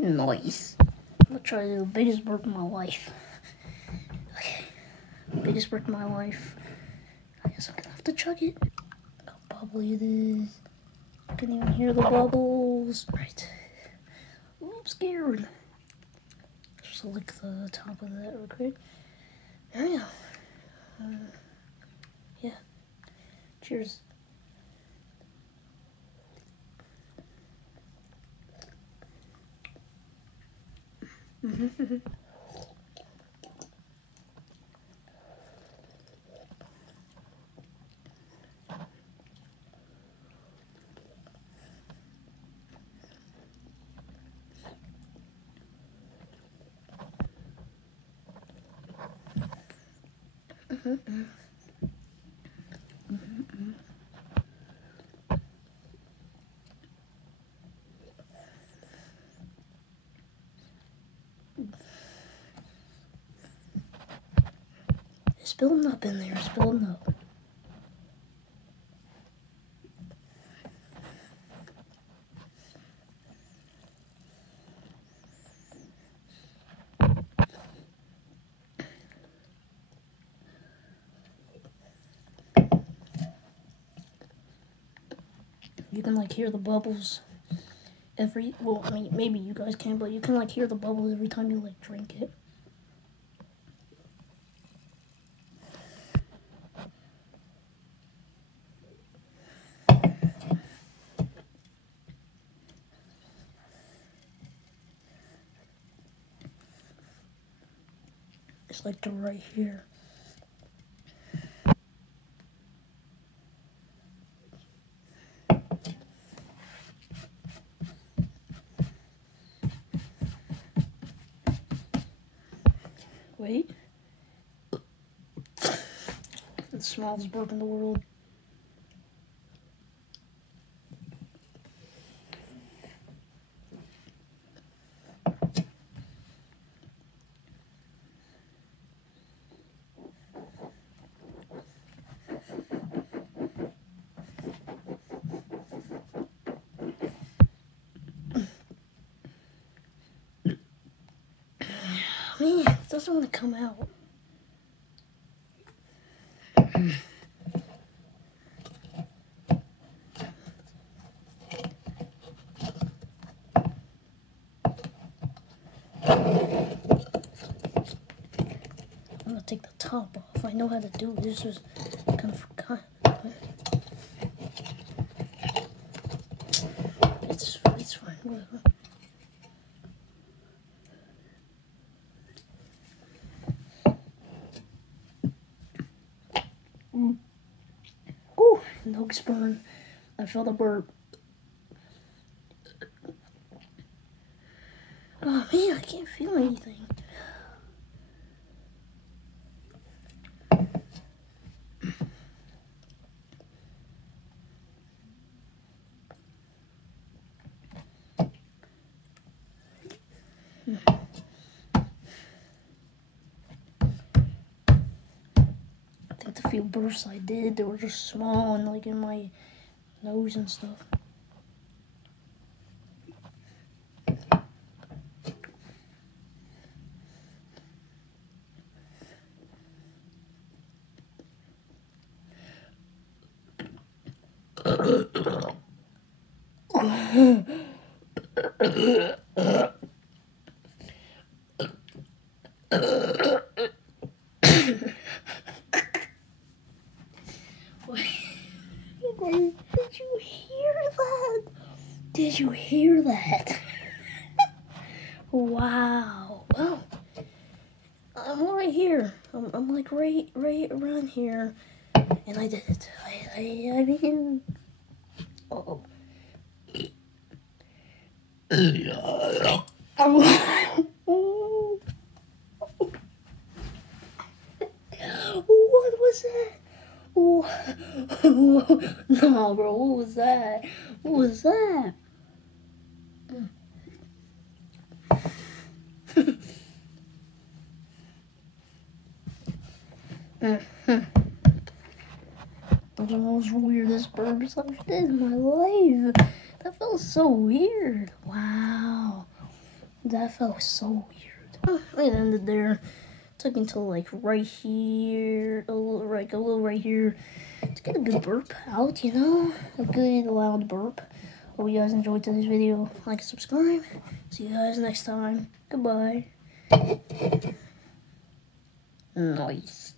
Nice. I'm gonna try to do the biggest burp of my life. Okay. Biggest burp of my life. I guess I'm gonna have to chug it. How bubbly it is. I can even hear the bubbles. Right. Ooh, I'm scared. Just lick the top of that real quick. There we go. Yeah. Cheers. It's building up in there. It's building up. You can like hear the bubbles well, I mean, maybe you guys can, but you can like hear the bubbles every time you like drink it. It's like they're right here. Wait. The smallest burp in the world. Man, it doesn't want to come out. I'm gonna take the top off. I know how to do this. Just kind of forgot. It's fine. Whatever. Ooh, nose burn. I felt a burp. Oh man, I can't feel anything. I think the few bursts I did, they were just small and like in my nose and stuff. Wait, did you hear that? Did you hear that? Wow. Well, I'm right here. I'm like right around here, and I did it. I mean, oh. What was that? Nah, bro, what was that? What was that? Those are the most weirdest burps I've did in my life. That felt so weird. Wow. That felt so weird. It ended there. Took me until like right here, a little right here, to get a good burp out, you know? A good loud burp. Hope you guys enjoyed today's video. Like and subscribe. See you guys next time. Goodbye. Nice.